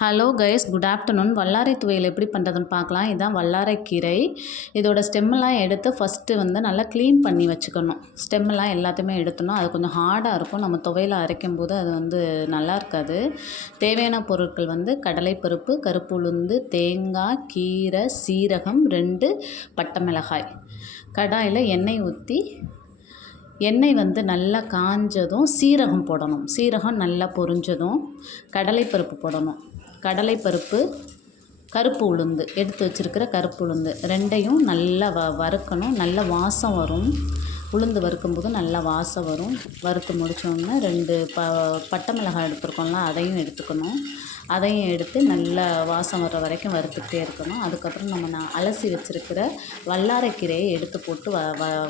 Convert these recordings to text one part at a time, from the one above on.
Hello guys, good afternoon. வல்லாரை துவையல் எப்படி பண்ணுறதுன்னு பார்க்கலாம். இதுதான் வல்லாரைக்கீரை. இதோட ஸ்டெம்மெல்லாம் எடுத்து ஃபஸ்ட்டு வந்து நல்லா க்ளீன் பண்ணி வச்சுக்கணும். ஸ்டெம்மெல்லாம் எல்லாத்தையுமே எடுத்துடணும். அது கொஞ்சம் ஹார்டாக இருக்கும். நம்ம துவையலை அரைக்கும் போது அது வந்து நல்லா இருக்காது. தேவையான பொருட்கள் வந்து கடலைப்பருப்பு, கருப்பு உளுந்து, தேங்காய், கீரை, சீரகம், 2 பட்டை மிளகாய். கடாயில் எண்ணெய் ஊற்றி எண்ணெய் வந்து நல்லா காஞ்சதும் சீரகம் போடணும். சீரகம் நல்லா பொரிஞ்சதும் கடலைப்பருப்பு போடணும். கடலைப்பருப்பு, கருப்பு உளுந்து எடுத்து வச்சுருக்கிற கருப்பு உளுந்து 2ஐயும் நல்லா வறுக்கணும். நல்ல வாசம் வரும். உளுந்து வறுக்கும்போது நல்லா வாசம் வரும். வறுத்து முடித்தோடனே 2 பட்டை மிளகாய் எடுத்துருக்கோம்ல, அதையும் எடுத்துக்கணும். அதையும் எடுத்து நல்லா வாசம் வர்ற வரைக்கும் வறுத்துக்கிட்டே இருக்கணும். அதுக்கப்புறம் நம்ம அலசி வச்சுருக்கிற வல்லாரைக்கீரையை எடுத்து போட்டு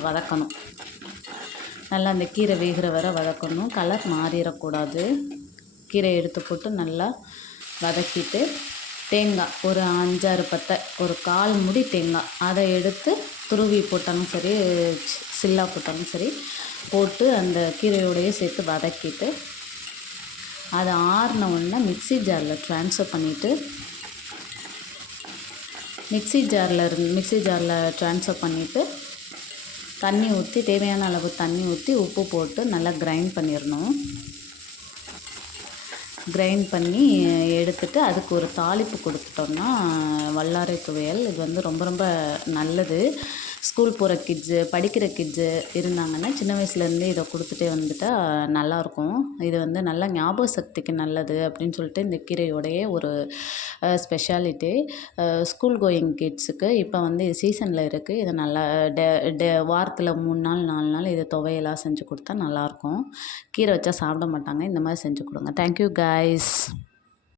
வதக்கணும். நல்லா அந்த கீரை வேகிற வரை வதக்கணும். கலர் மாறிடக்கூடாது. கீரையை எடுத்து போட்டு நல்லா வதக்கிட்டு தேங்காய் ஒரு 5-6 பத்தை, ஒரு 1/4 முடி தேங்காய், அதை எடுத்து துருவி போட்டாலும் சரி, சில்லா போட்டாலும் சரி, போட்டு அந்த கீரையோடையே சேர்த்து வதக்கிட்டு அதை ஆறின உடனே மிக்ஸி ஜாரில் ட்ரான்ஸ்ஃபர் பண்ணிவிட்டு மிக்ஸி ஜாரில் ட்ரான்ஸ்ஃபர் பண்ணிவிட்டு தண்ணி ஊற்றி, தேவையான அளவு தண்ணி ஊற்றி உப்பு போட்டு நல்லா கிரைண்ட் பண்ணிடணும். கிரைண்ட் பண்ணி எடுத்துட்டு அதுக்கு ஒரு தாளிப்பு கொடுத்துட்டோம்னா வல்லாரை துவையல். இது வந்து ரொம்ப ரொம்ப நல்லது. ஸ்கூல் போகிற கிட்ஸு, படிக்கிற கிட்ஸு இருந்தாங்கன்னா சின்ன வயசுலேருந்தே இதை கொடுத்துட்டே வந்துட்டால் நல்லாயிருக்கும். இது வந்து நல்லா ஞாபக சக்திக்கு நல்லது அப்படின்னு சொல்லிட்டு இந்த கீரையோடைய ஒரு ஸ்பெஷாலிட்டி. ஸ்கூல் கோயிங் கிட்ஸுக்கு இப்போ வந்து இது சீசனில் இருக்குது. இதை நல்லா வாரத்தில் 3 நாள் 4 நாள் இதை துவையலாக செஞ்சு கொடுத்தா நல்லாயிருக்கும். கீரை வச்சா சாப்பிட மாட்டாங்க. இந்த மாதிரி செஞ்சு கொடுங்க. Thank you guys.